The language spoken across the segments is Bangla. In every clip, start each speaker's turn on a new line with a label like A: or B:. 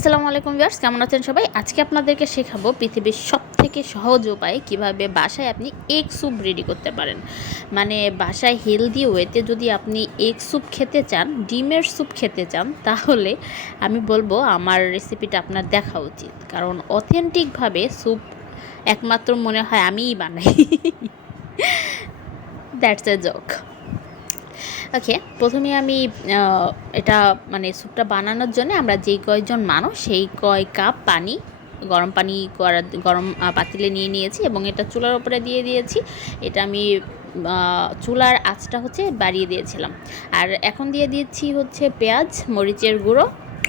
A: আসসালামু আলাইকুম ভিউয়ার্স কেমন আছেন সবাই? আজকে আপনাদেরকে শেখাবো পৃথিবীর সব থেকে সহজ উপায় কীভাবে বাসায় আপনি এগ স্যুপ রেডি করতে পারেন। মানে বাসায় হেলদি ওয়েতে যদি আপনি এগ স্যুপ খেতে চান, ডিমের স্যুপ খেতে চান, তাহলে আমি বলব আমার রেসিপিটা আপনার দেখা উচিত। কারণ অথেন্টিকভাবে স্যুপ একমাত্র মনে হয় আমিই বানাই। দ্যাটস এ জোক ওকে, প্রথমে আমি এটা মানে স্যুপটা বানানোর জন্য আমরা যেই কয়জন মানুষ, সেই কয় কাপ পানি, গরম পানি করা, গরম পাতিলে নিয়ে নিয়েছি এবং এটা চুলার উপরে দিয়ে দিয়েছি। এটা আমি চুলার আঁচটা হচ্ছে বাড়িয়ে দিয়েছিলাম। আর এখন দিয়ে দিয়েছি হচ্ছে পেঁয়াজ, মরিচের গুঁড়ো,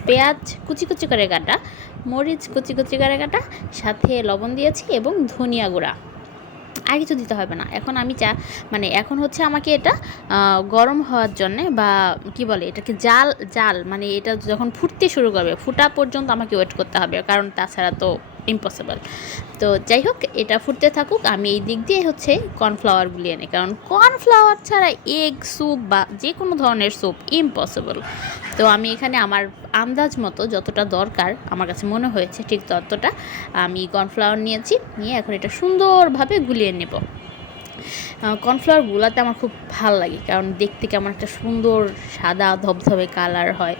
A: পেঁয়াজ কুচি কুচি করে কাটা, মরিচ কুচি কুচি করে কাটা, সাথে লবণ দিয়েছি এবং ধনিয়া গুঁড়া। আর কিছু দিতে হবে না। এখন আমি চা মানে এখন হচ্ছে আমাকে এটা গরম হওয়ার জন্যে বা কি বলে এটাকে জাল জাল মানে এটা যখন ফুটতে শুরু করবে, ফুটা পর্যন্ত আমাকে ওয়েট করতে হবে। কারণ তাছাড়া তো ইম্পসিবল তো যাই হোক, এটা ফুটতে থাকুক, আমি এই দিক দিয়ে হচ্ছে কর্নফ্লাওয়ার গুলিয়ে নিই কারণ কর্নফ্লাওয়ার ছাড়া এগ স্যুপ বা যে কোনো ধরনের স্যুপ ইম্পসিবল তো আমি এখানে আমার আন্দাজ মতো যতটা দরকার, আমার কাছে মনে হয়েছে ঠিক ততটা, আমি কর্নফ্লাওয়ার নিয়েছি, নিয়ে এখন এটা সুন্দরভাবে গুলিয়ে নেব। কর্নফ্লাওয়ার গুলাতে আমার খুব ভালো লাগে, কারণ দেখতে কেমন একটা সুন্দর সাদা ধবধবে কালার হয়।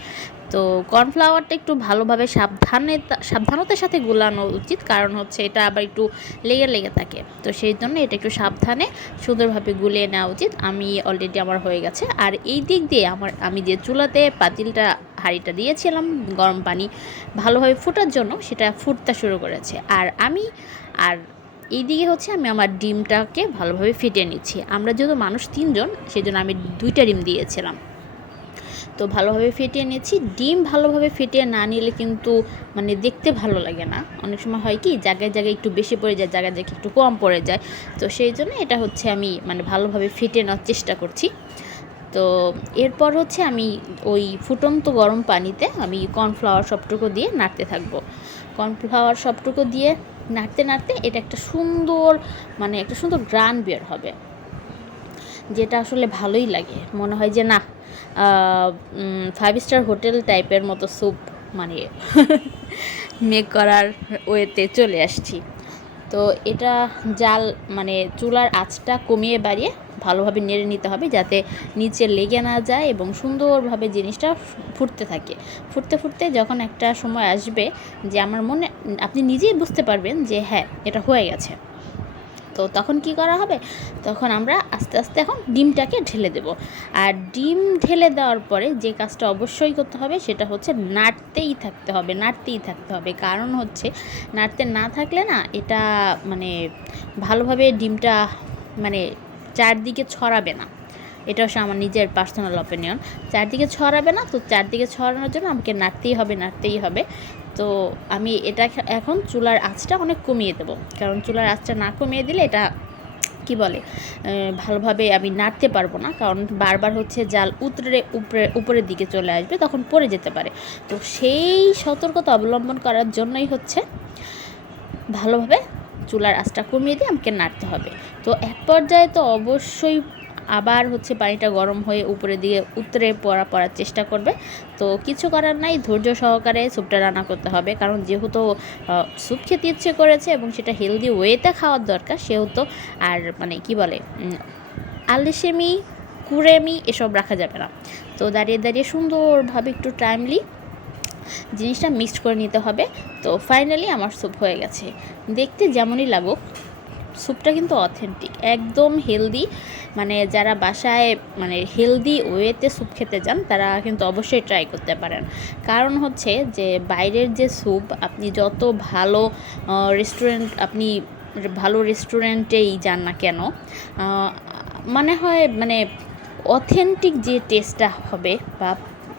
A: তো কর্নফ্লাওয়ারটা একটু ভালোভাবে সাবধানে সাবধানতার সাথে গুলানো উচিত, কারণ হচ্ছে এটা আবার একটু লেগে লেগে থাকে। তো সেই জন্য এটা একটু সাবধানে সুন্দরভাবে গুলিয়ে নেওয়া উচিত। আমি অলরেডি আমার হয়ে গেছে। আর এই দিক দিয়ে আমার, আমি যে চুলাতে পাতিলটা, হাঁড়িটা দিয়েছিলাম গরম পানি ভালোভাবে ফোটার জন্য, সেটা ফুটতে শুরু করেছে। আর আমি, আর এইদিকে হচ্ছে আমি আমার ডিমটাকে ভালোভাবে ফেটিয়ে নিচ্ছি। আমরা যেহেতু মানুষ তিনজন সেই জন্য আমি দুইটা ডিম দিয়েছিলাম। তো ভালোভাবে ফেটিয়ে নিয়েছি ডিম ভালোভাবে ফেটিয়ে না নিলে কিন্তু মানে দেখতে ভালো লাগে না। অনেক সময় হয় কি, জায়গায় জায়গায় একটু বেশি পড়ে যায়, জায়গায় জায়গায় একটু কম পড়ে যায়। তো সেই জন্য এটা হচ্ছে আমি মানে ভালোভাবে ফেটিয়ে নেওয়ার চেষ্টা করছি। তো এরপর হচ্ছে আমি ওই ফুটন্ত গরম পানিতে আমি কর্নফ্লাওয়ার সবটুকু দিয়ে নাড়তে থাকব। কর্নফ্লাওয়ার সবটুকু দিয়ে নাড়তে নাড়তে এটা একটা সুন্দর মানে একটা সুন্দর গ্রান বের হবে। যেটা আসলে ভালোই লাগে। মনে হয় যে না ফাইভ স্টার হোটেল টাইপের মতো স্যুপ মানে মেক করার ওয়েতে চলে আসছি। তো এটা জাল মানে চুলার আঁচটা কমিয়ে বাড়িয়ে ভালোভাবে নেড়ে নিতে হবে যাতে নিচে লেগে না যায় এবং সুন্দরভাবে জিনিসটা ফুটতে থাকে। ফুটতে ফুটতে যখন একটা সময় আসবে যে আমার মনে, আপনি নিজেই বুঝতে পারবেন যে হ্যাঁ এটা হয়ে গেছে। তো তখন কি করা হবে? তখন আমরা আস্তে আস্তে এখন ডিমটাকে ঢেলে দেব। আর ডিম ঢেলে দেওয়ার পরে যে কাজটা অবশ্যই করতে হবে সেটা হচ্ছে নাড়তেই থাকতে হবে, নাড়তেই থাকতে হবে। কারণ হচ্ছে নাড়তে না থাকলে না এটা মানে ভালোভাবে ডিমটা মানে চারদিকে ছড়াবে না। এটা হচ্ছে আমার নিজের পার্সোনাল অপিনিয়ন চারদিকে ছড়াবে না, তো চারদিকে ছড়ানোর জন্য আমাকে নাড়তেই হবে নাড়তেই হবে। তো আমি এটা এখন চুলার আঁচটা অনেক কমিয়ে দেবো। কারণ চুলার আঁচটা না কমিয়ে দিলে এটা, কি বলে ভালোভাবে আমি নাড়তে পারব না। কারণ বারবার হচ্ছে জাল উতরে, উপরে, উপরের দিকে চলে আসবে, তখন পড়ে যেতে পারে। তো সেই সতর্কতা অবলম্বন করার জন্যই হচ্ছে ভালোভাবে চুলার আঁচটা কমিয়ে দিয়ে আমাকে নাড়তে হবে। তো এক পর্যায়ে তো অবশ্যই আবার হচ্ছে পানিটা গরম হয়ে উপরে দিয়ে উতরে পড়া পড়ার চেষ্টা করবে। তো কিছু করার নাই, ধৈর্য সহকারে স্যুপটা রান্না করতে হবে। কারণ যেহেতু স্যুপ খেতে ইচ্ছে করেছে এবং সেটা হেলদি ওয়েতে খাওয়ার দরকার, সেহেতু আর মানে কি বলে আলিসেমি কুরেমি এসব রাখা যাবে না। তো দাঁড়িয়ে দাঁড়িয়ে সুন্দরভাবে একটু টাইমলি জিনিসটা মিক্সড করে নিতে হবে। তো ফাইনালি আমার স্যুপ হয়ে গেছে। দেখতে যেমনই লাগুক, স্যুপটা কিন্তু অথেন্টিক একদম হেলদি মানে যারা বাসায় মানে হেলদি ওয়েতে স্যুপ খেতে যান তারা কিন্তু অবশ্যই ট্রাই করতে পারেন। কারণ হচ্ছে যে বাইরের যে স্যুপ আপনি যত ভালো রেস্টুরেন্ট আপনি ভালো রেস্টুরেন্টেই যান না কেন মানে হয় মানে অথেন্টিক যে টেস্টটা হবে বা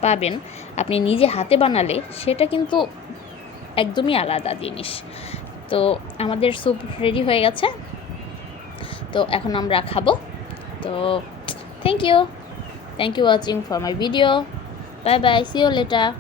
A: পাবেন, আপনি নিজে হাতে বানালে, সেটা কিন্তু একদমই আলাদা জিনিস। তো আমাদের স্যুপ রেডি হয়ে গেছে। তো এখন আমরা খাব। So, thank you. Thank you watching for my video. Bye bye see you later.